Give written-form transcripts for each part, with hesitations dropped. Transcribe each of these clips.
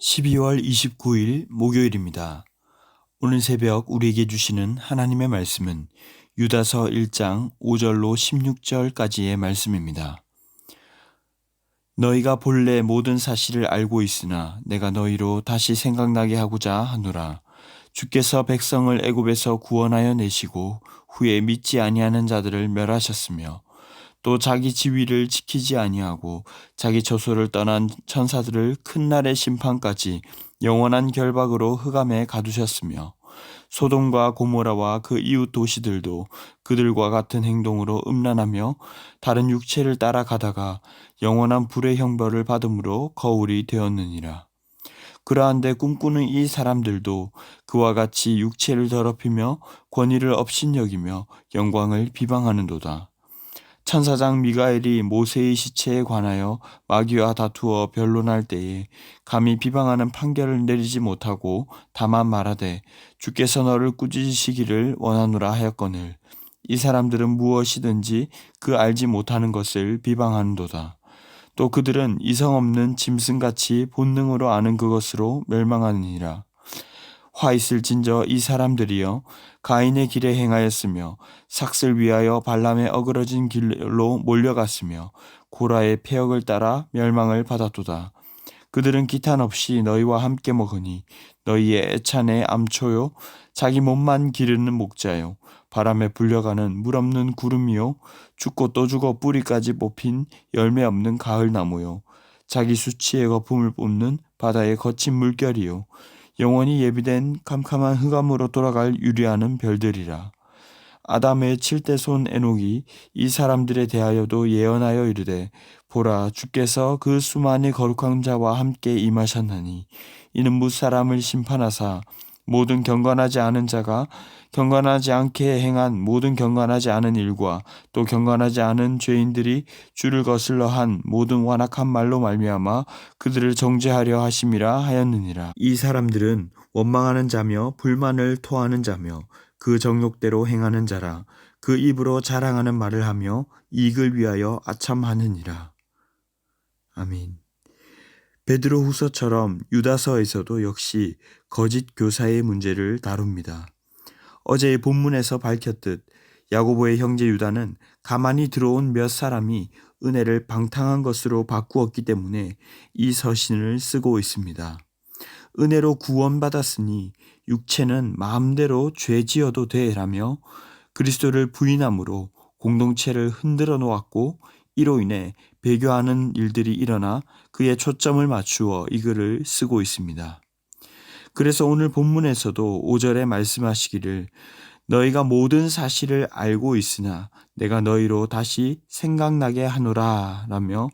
12월 29일 목요일입니다. 오늘 새벽 우리에게 주시는 하나님의 말씀은 유다서 1장 5절로 16절까지의 말씀입니다. 너희가 본래 모든 사실을 알고 있으나 내가 너희로 다시 생각나게 하고자 하노라. 주께서 백성을 애굽에서 구원하여 내시고 후에 믿지 아니하는 자들을 멸하셨으며 또 자기 지위를 지키지 아니하고 자기 처소를 떠난 천사들을 큰 날의 심판까지 영원한 결박으로 흑암에 가두셨으며 소돔과 고모라와 그 이웃 도시들도 그들과 같은 행동으로 음란하며 다른 육체를 따라가다가 영원한 불의 형벌을 받음으로 거울이 되었느니라. 그러한데 꿈꾸는 이 사람들도 그와 같이 육체를 더럽히며 권위를 업신여기며 영광을 비방하는도다. 천사장 미가엘이 모세의 시체에 관하여 마귀와 다투어 변론할 때에 감히 비방하는 판결을 내리지 못하고 다만 말하되 주께서 너를 꾸짖으시기를 원하노라 하였거늘 이 사람들은 무엇이든지 그 알지 못하는 것을 비방하는도다. 또 그들은 이성 없는 짐승같이 본능으로 아는 그것으로 멸망하느니라. 화 있을진저 이 사람들이여 가인의 길에 행하였으며 삭슬 위하여 발람의 어그러진 길로 몰려갔으며 고라의 폐역을 따라 멸망을 받았도다. 그들은 기탄 없이 너희와 함께 먹으니 너희의 애찬의 암초요 자기 몸만 기르는 목자요 바람에 불려가는 물 없는 구름이요 죽고 또 죽어 뿌리까지 뽑힌 열매 없는 가을나무요 자기 수치의 거품을 뿜는 바다의 거친 물결이요 영원히 예비된 캄캄한 흑암으로 돌아갈 유리하는 별들이라. 아담의 7대 손 에녹이 이 사람들에 대하여도 예언하여 이르되 보라 주께서 그 수많은 거룩한 자와 함께 임하셨나니 이는 무사람을 심판하사 모든 경건하지 않은 자가 경건하지 않게 행한 모든 경건하지 않은 일과 또 경건하지 않은 죄인들이 주를 거슬러 한 모든 완악한 말로 말미암아 그들을 정죄하려 하심이라 하였느니라. 이 사람들은 원망하는 자며 불만을 토하는 자며 그 정욕대로 행하는 자라. 그 입으로 자랑하는 말을 하며 이익을 위하여 아첨하느니라. 아멘. 베드로후서처럼 유다서에서도 역시 거짓 교사의 문제를 다룹니다. 어제의 본문에서 밝혔듯 야고보의 형제 유다는 가만히 들어온 몇 사람이 은혜를 방탕한 것으로 바꾸었기 때문에 이 서신을 쓰고 있습니다. 은혜로 구원받았으니 육체는 마음대로 죄 지어도 되라며 그리스도를 부인함으로 공동체를 흔들어 놓았고 이로 인해 배교하는 일들이 일어나 그의 초점을 맞추어 이 글을 쓰고 있습니다. 그래서 오늘 본문에서도 5절에 말씀하시기를 너희가 모든 사실을 알고 있으나 내가 너희로 다시 생각나게 하노라 라며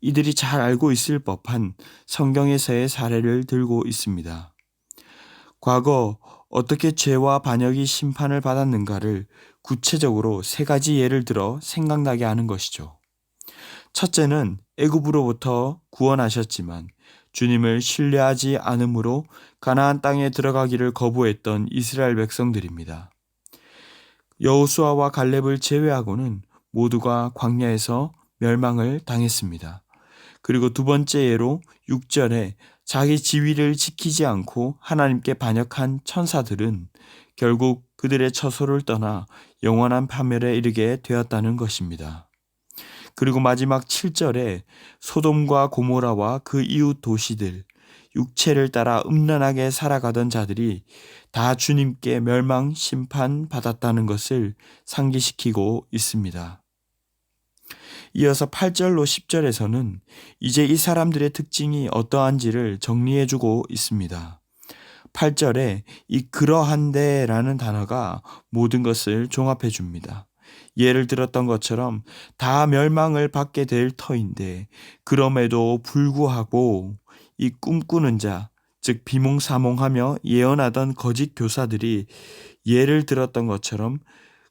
이들이 잘 알고 있을 법한 성경에서의 사례를 들고 있습니다. 과거 어떻게 죄와 반역이 심판을 받았는가를 구체적으로 3가지 예를 들어 생각나게 하는 것이죠. 첫째는 애굽으로부터 구원하셨지만 주님을 신뢰하지 않으므로 가나안 땅에 들어가기를 거부했던 이스라엘 백성들입니다. 여호수아와 갈렙을 제외하고는 모두가 광야에서 멸망을 당했습니다. 그리고 두 번째 예로 6절에 자기 지위를 지키지 않고 하나님께 반역한 천사들은 결국 그들의 처소를 떠나 영원한 파멸에 이르게 되었다는 것입니다. 그리고 마지막 7절에 소돔과 고모라와 그 이웃 도시들, 육체를 따라 음란하게 살아가던 자들이 다 주님께 멸망 심판 받았다는 것을 상기시키고 있습니다. 이어서 8절로 10절에서는 이제 이 사람들의 특징이 어떠한지를 정리해주고 있습니다. 8절에 이 그러한데 라는 단어가 모든 것을 종합해 줍니다. 예를 들었던 것처럼 다 멸망을 받게 될 터인데 그럼에도 불구하고 이 꿈꾸는 자, 즉 비몽사몽하며 예언하던 거짓 교사들이 예를 들었던 것처럼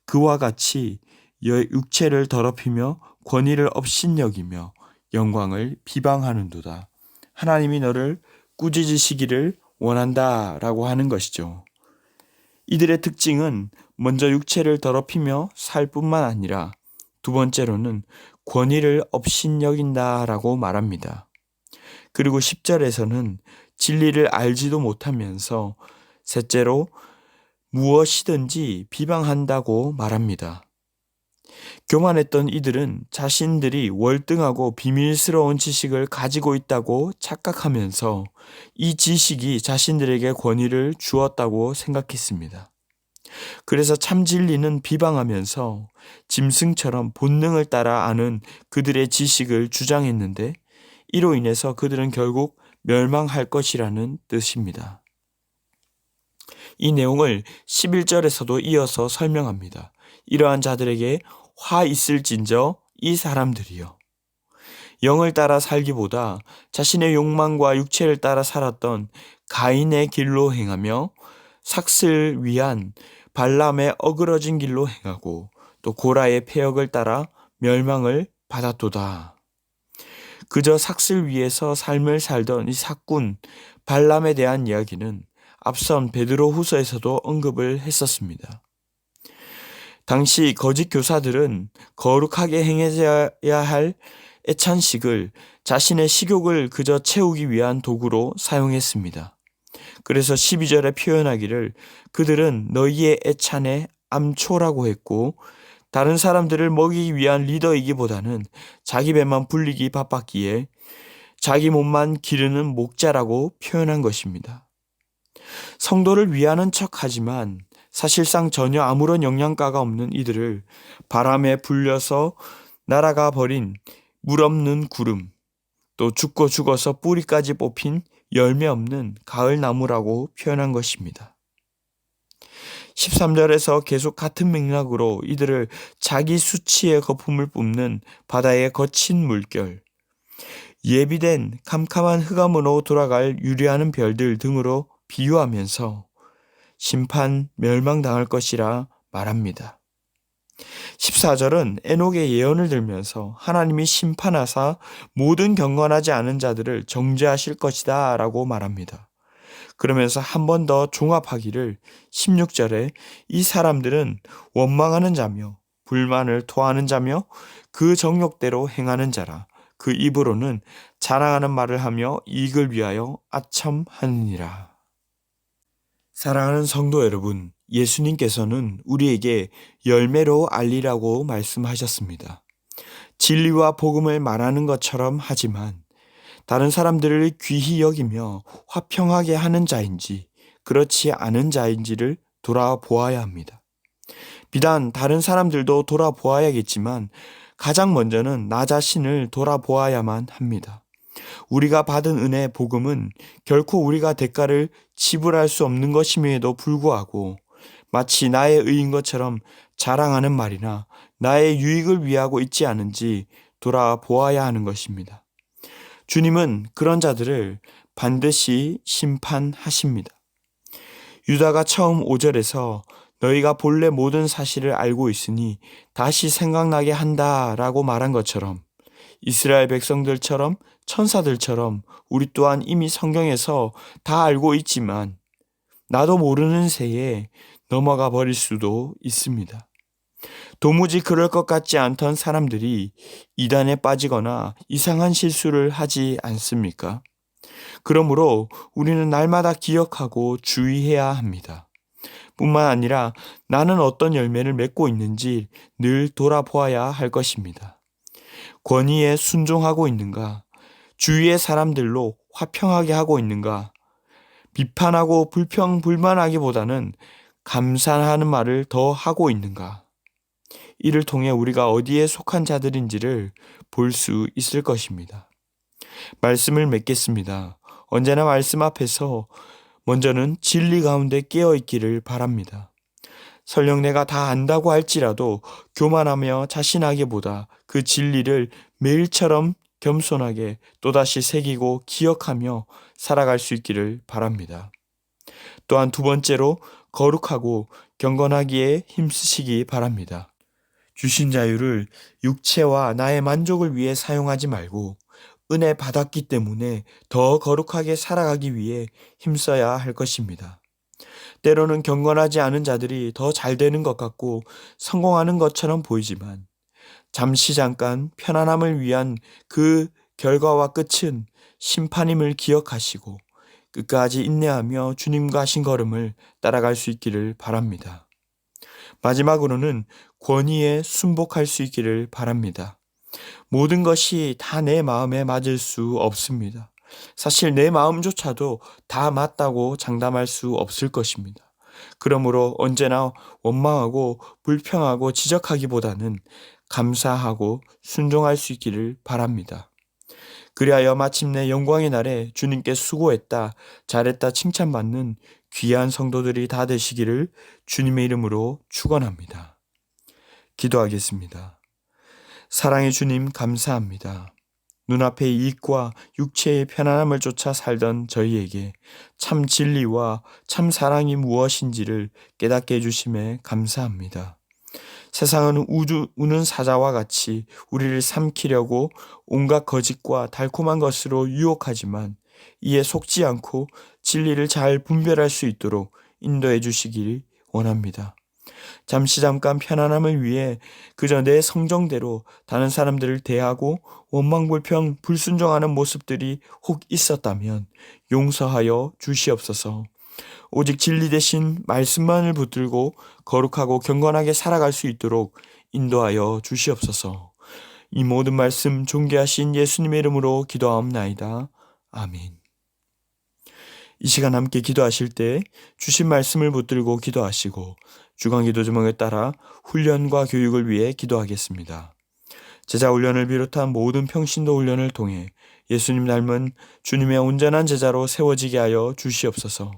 그와 같이 육체를 더럽히며 권위를 업신여기며 영광을 비방하는도다. 하나님이 너를 꾸짖으시기를 원한다 라고 하는 것이죠. 이들의 특징은 먼저 육체를 더럽히며 살 뿐만 아니라 두 번째로는 권위를 업신여긴다 라고 말합니다. 그리고 10절에서는 진리를 알지도 못하면서 셋째로 무엇이든지 비방한다고 말합니다. 교만했던 이들은 자신들이 월등하고 비밀스러운 지식을 가지고 있다고 착각하면서 이 지식이 자신들에게 권위를 주었다고 생각했습니다. 그래서 참 진리는 비방하면서 짐승처럼 본능을 따라 아는 그들의 지식을 주장했는데 이로 인해서 그들은 결국 멸망할 것이라는 뜻입니다. 이 내용을 11절에서도 이어서 설명합니다. 이러한 자들에게 화 있을진저 이 사람들이요. 영을 따라 살기보다 자신의 욕망과 육체를 따라 살았던 가인의 길로 행하며 삭슬 위한 발람의 어그러진 길로 행하고 또 고라의 패역을 따라 멸망을 받았도다. 그저 삭슬 위에서 삶을 살던 이 삭군 발람에 대한 이야기는 앞선 베드로 후서에서도 언급을 했었습니다. 당시 거짓 교사들은 거룩하게 행해야 할 애찬식을 자신의 식욕을 그저 채우기 위한 도구로 사용했습니다. 그래서 12절에 표현하기를 그들은 너희의 애찬의 암초라고 했고 다른 사람들을 먹이기 위한 리더이기보다는 자기 배만 불리기 바빴기에 자기 몸만 기르는 목자라고 표현한 것입니다. 성도를 위하는 척하지만 사실상 전혀 아무런 영양가가 없는 이들을 바람에 불려서 날아가 버린 물 없는 구름, 또 죽고 죽어서 뿌리까지 뽑힌 열매 없는 가을 나무라고 표현한 것입니다. 13절에서 계속 같은 맥락으로 이들을 자기 수치의 거품을 뿜는 바다의 거친 물결, 예비된 캄캄한 흑암으로 돌아갈 유리하는 별들 등으로 비유하면서 심판 멸망당할 것이라 말합니다. 14절은 에녹의 예언을 들면서 하나님이 심판하사 모든 경건하지 않은 자들을 정죄하실 것이다 라고 말합니다. 그러면서 한 번 더 종합하기를 16절에 이 사람들은 원망하는 자며 불만을 토하는 자며 그 정욕대로 행하는 자라 그 입으로는 자랑하는 말을 하며 이익을 위하여 아첨하느니라. 사랑하는 성도 여러분, 예수님께서는 우리에게 열매로 알리라고 말씀하셨습니다. 진리와 복음을 말하는 것처럼 하지만 다른 사람들을 귀히 여기며 화평하게 하는 자인지 그렇지 않은 자인지를 돌아보아야 합니다. 비단 다른 사람들도 돌아보아야겠지만 가장 먼저는 나 자신을 돌아보아야만 합니다. 우리가 받은 은혜 복음은 결코 우리가 대가를 지불할 수 없는 것임에도 불구하고 마치 나의 의인 것처럼 자랑하는 말이나 나의 유익을 위하고 있지 않은지 돌아보아야 하는 것입니다. 주님은 그런 자들을 반드시 심판하십니다. 유다가 처음 5절에서 너희가 본래 모든 사실을 알고 있으니 다시 생각나게 한다라고 말한 것처럼 이스라엘 백성들처럼 천사들처럼 우리 또한 이미 성경에서 다 알고 있지만 나도 모르는 새에 넘어가 버릴 수도 있습니다. 도무지 그럴 것 같지 않던 사람들이 이단에 빠지거나 이상한 실수를 하지 않습니까? 그러므로 우리는 날마다 기억하고 주의해야 합니다. 뿐만 아니라 나는 어떤 열매를 맺고 있는지 늘 돌아보아야 할 것입니다. 권위에 순종하고 있는가? 주위의 사람들로 화평하게 하고 있는가? 비판하고 불만하기보다는 감사하는 말을 더 하고 있는가? 이를 통해 우리가 어디에 속한 자들인지를 볼 수 있을 것입니다. 말씀을 맺겠습니다. 언제나 말씀 앞에서 먼저는 진리 가운데 깨어있기를 바랍니다. 설령 내가 다 안다고 할지라도 교만하며 자신하기보다 그 진리를 매일처럼 겸손하게 또다시 새기고 기억하며 살아갈 수 있기를 바랍니다. 또한 두 번째로 거룩하고 경건하기에 힘쓰시기 바랍니다. 주신 자유를 육체와 나의 만족을 위해 사용하지 말고 은혜 받았기 때문에 더 거룩하게 살아가기 위해 힘써야 할 것입니다. 때로는 경건하지 않은 자들이 더 잘 되는 것 같고 성공하는 것처럼 보이지만 잠깐 편안함을 위한 그 결과와 끝은 심판임을 기억하시고 끝까지 인내하며 주님과 하신 걸음을 따라갈 수 있기를 바랍니다. 마지막으로는 권위에 순복할 수 있기를 바랍니다. 모든 것이 다 내 마음에 맞을 수 없습니다. 사실 내 마음조차도 다 맞다고 장담할 수 없을 것입니다. 그러므로 언제나 원망하고 불평하고 지적하기보다는 감사하고 순종할 수 있기를 바랍니다. 그리하여 마침내 영광의 날에 주님께 수고했다, 잘했다 칭찬받는 귀한 성도들이 다 되시기를 주님의 이름으로 축원합니다. 기도하겠습니다. 사랑의 주님 감사합니다. 눈앞의 이익과 육체의 편안함을 쫓아 살던 저희에게 참 진리와 참 사랑이 무엇인지를 깨닫게 해주심에 감사합니다. 세상은 우는 사자와 같이 우리를 삼키려고 온갖 거짓과 달콤한 것으로 유혹하지만 이에 속지 않고 진리를 잘 분별할 수 있도록 인도해 주시길 원합니다. 잠깐 편안함을 위해 그저 내 성정대로 다른 사람들을 대하고 원망불평 불순종하는 모습들이 혹 있었다면 용서하여 주시옵소서. 오직 진리 대신 말씀만을 붙들고 거룩하고 경건하게 살아갈 수 있도록 인도하여 주시옵소서. 이 모든 말씀 존귀하신 예수님의 이름으로 기도하옵나이다. 아멘. 이 시간 함께 기도하실 때 주신 말씀을 붙들고 기도하시고 주간기도 제목에 따라 훈련과 교육을 위해 기도하겠습니다. 제자훈련을 비롯한 모든 평신도 훈련을 통해 예수님 닮은 주님의 온전한 제자로 세워지게 하여 주시옵소서.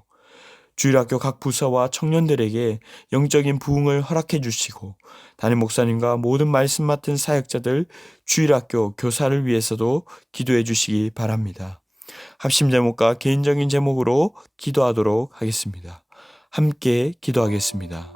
주일학교 각 부서와 청년들에게 영적인 부흥을 허락해 주시고 담임 목사님과 모든 말씀 맡은 사역자들 주일학교 교사를 위해서도 기도해 주시기 바랍니다. 합심 제목과 개인적인 제목으로 기도하도록 하겠습니다. 함께 기도하겠습니다.